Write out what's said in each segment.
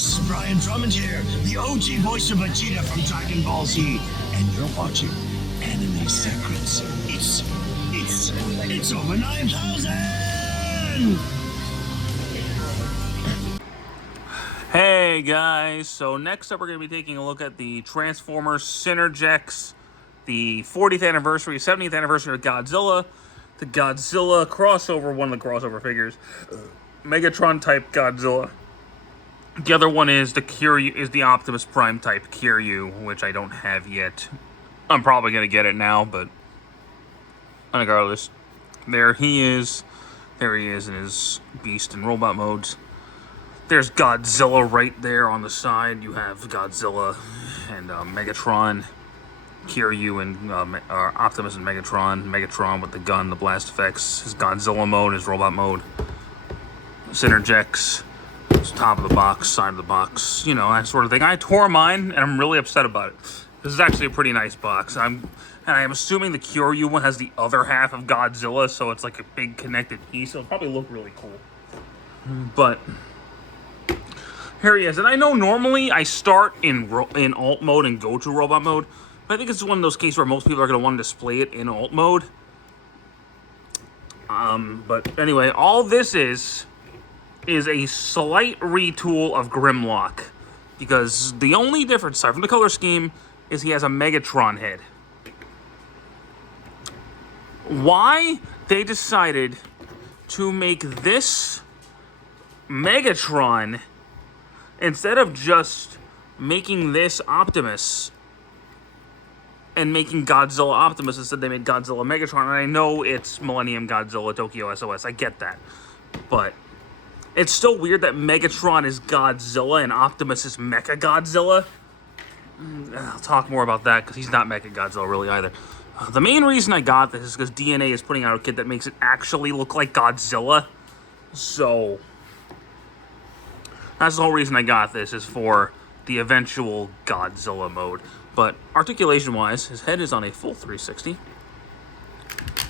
This is Brian Drummond here, the OG voice of Vegeta from Dragon Ball Z, and you're watching Anime Secrets. It's over 9,000! Hey guys, so next up we're going to be taking a look at the Transformers Synergex, the 40th anniversary, 70th anniversary of Godzilla, the Godzilla crossover, one of the crossover figures, Megatron-Type Godzilla. The other one is the Optimus Prime type Kiryu, which I don't have yet. I'm probably going to get it now, but regardless, there he is. There he is in his beast and robot modes. There's Godzilla right there on the side. You have Godzilla and Megatron, Kiryu and Optimus and Megatron. Megatron with the gun, the blast effects, his Godzilla mode, his robot mode. Synergex, top of the box, side of the box, you know, that sort of thing. I tore mine, and I'm really upset about it. This is actually a pretty nice box. I'm assuming the Kiryu one has the other half of Godzilla, so it's like a big connected piece. It'll probably look really cool. But here he is, and I know normally I start in alt mode and go to robot mode, but I think it's one of those cases where most people are going to want to display it in alt mode. But anyway, all this is a slight retool of Grimlock, because the only difference, aside from the color scheme, is he has a Megatron head. Why they decided to make this Megatron, instead of just making this Optimus and making Godzilla Optimus, instead they made Godzilla Megatron. And I know it's Millennium Godzilla, Tokyo SOS, I get that, but it's still weird that Megatron is Godzilla and Optimus is Mechagodzilla. I'll talk more about that because he's not Mechagodzilla really either. The main reason I got this is because DNA is putting out a kit that makes it actually look like Godzilla. So that's the whole reason I got this, is for the eventual Godzilla mode. But articulation-wise, his head is on a full 360.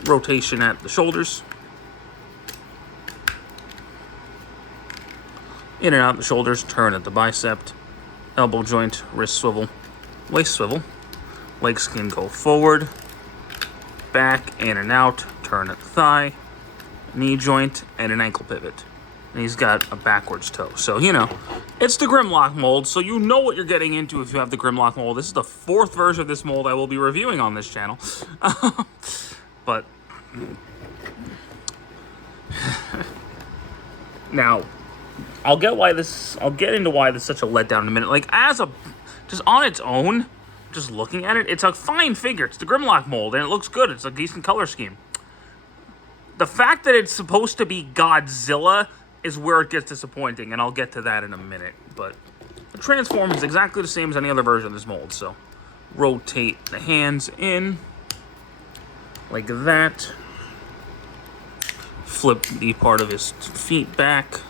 Rotation at the shoulders. In and out the shoulders, turn at the bicep, elbow joint, wrist swivel, waist swivel. Legs can go forward, back, in and out, turn at the thigh, knee joint, and an ankle pivot. And he's got a backwards toe. So, you know, it's the Grimlock mold, so you know what you're getting into if you have the Grimlock mold. This is the 4th version of this mold I will be reviewing on this channel. But now, I'll get into why this is such a letdown in a minute. Like, just on its own, just looking at it, it's a fine figure. It's the Grimlock mold, and it looks good. It's a decent color scheme. The fact that it's supposed to be Godzilla is where it gets disappointing, and I'll get to that in a minute. But the transform is exactly the same as any other version of this mold. So, rotate the hands in, like that. Flip the part of his feet back.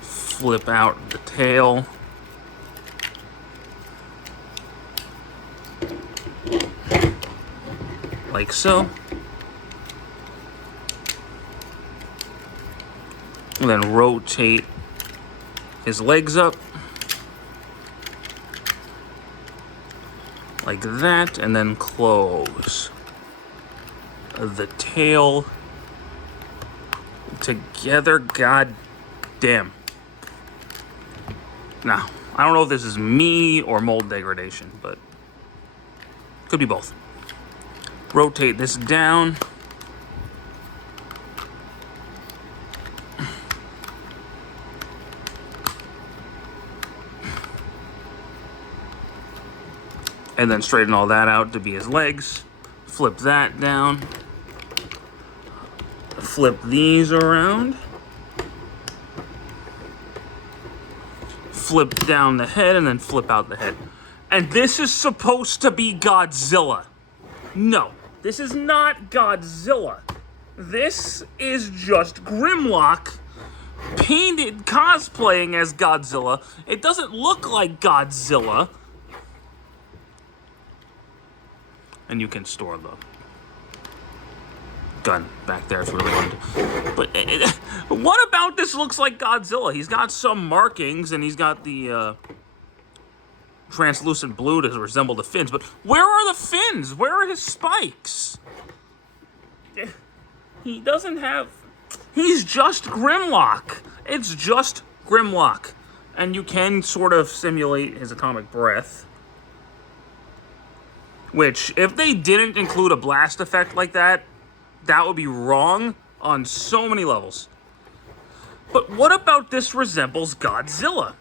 Flip out the tail. Like so. And then rotate his legs up. Like that. And then close the tail together. God damn. Now, I don't know if this is me or mold degradation, but could be both. Rotate this down. And then straighten all that out to be his legs. Flip that down. Flip these around. Flip down the head and then flip out the head. And this is supposed to be Godzilla. No, this is not Godzilla. This is just Grimlock painted, cosplaying as Godzilla. It doesn't look like Godzilla. And you can store the gun back there if you really wanted to. But What about this looks like Godzilla? He's got some markings, and he's got the translucent blue to resemble the fins. But where are the fins? Where are his spikes? He doesn't have... He's just Grimlock. It's just Grimlock. And you can sort of simulate his atomic breath. Which, if they didn't include a blast effect like that, that would be wrong on so many levels. But what about this resembles Godzilla?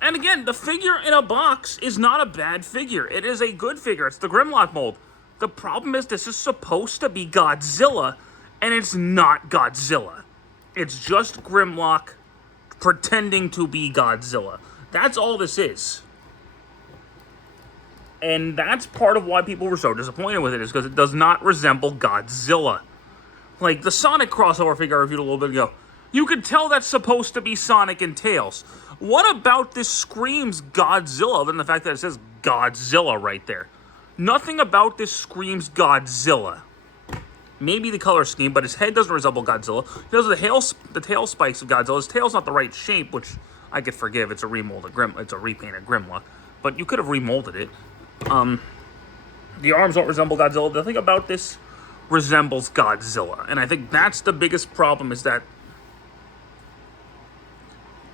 And again, the figure in a box is not a bad figure. It is a good figure. It's the Grimlock mold. The problem is this is supposed to be Godzilla, and it's not Godzilla. It's just Grimlock pretending to be Godzilla. That's all this is. And that's part of why people were so disappointed with it, is because it does not resemble Godzilla. Like the Sonic crossover figure I reviewed a little bit ago. You could tell that's supposed to be Sonic and Tails. What about this screams Godzilla, other than the fact that it says Godzilla right there? Nothing about this screams Godzilla. Maybe the color scheme, but his head doesn't resemble Godzilla. He has the tail spikes of Godzilla. His tail's not the right shape, which I could forgive. It's a it's a repainted Grimlock. But you could have remolded it. The arms don't resemble Godzilla. The thing about this resembles Godzilla. And I think that's the biggest problem, is that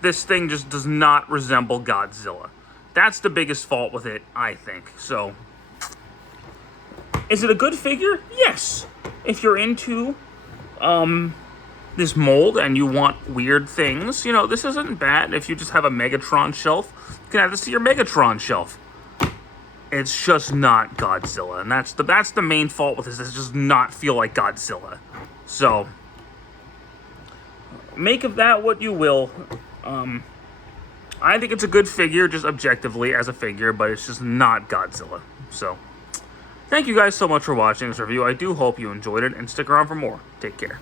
this thing just does not resemble Godzilla. That's the biggest fault with it, I think. So, is it a good figure? Yes. If you're into this mold and you want weird things, you know, this isn't bad. If you just have a Megatron shelf, you can add this to your Megatron shelf. It's just not Godzilla, and that's the main fault with this. It does not feel like Godzilla. So, make of that what you will. I think it's a good figure, just objectively as a figure, but it's just not Godzilla. So, thank you guys so much for watching this review. I do hope you enjoyed it, and stick around for more. Take care.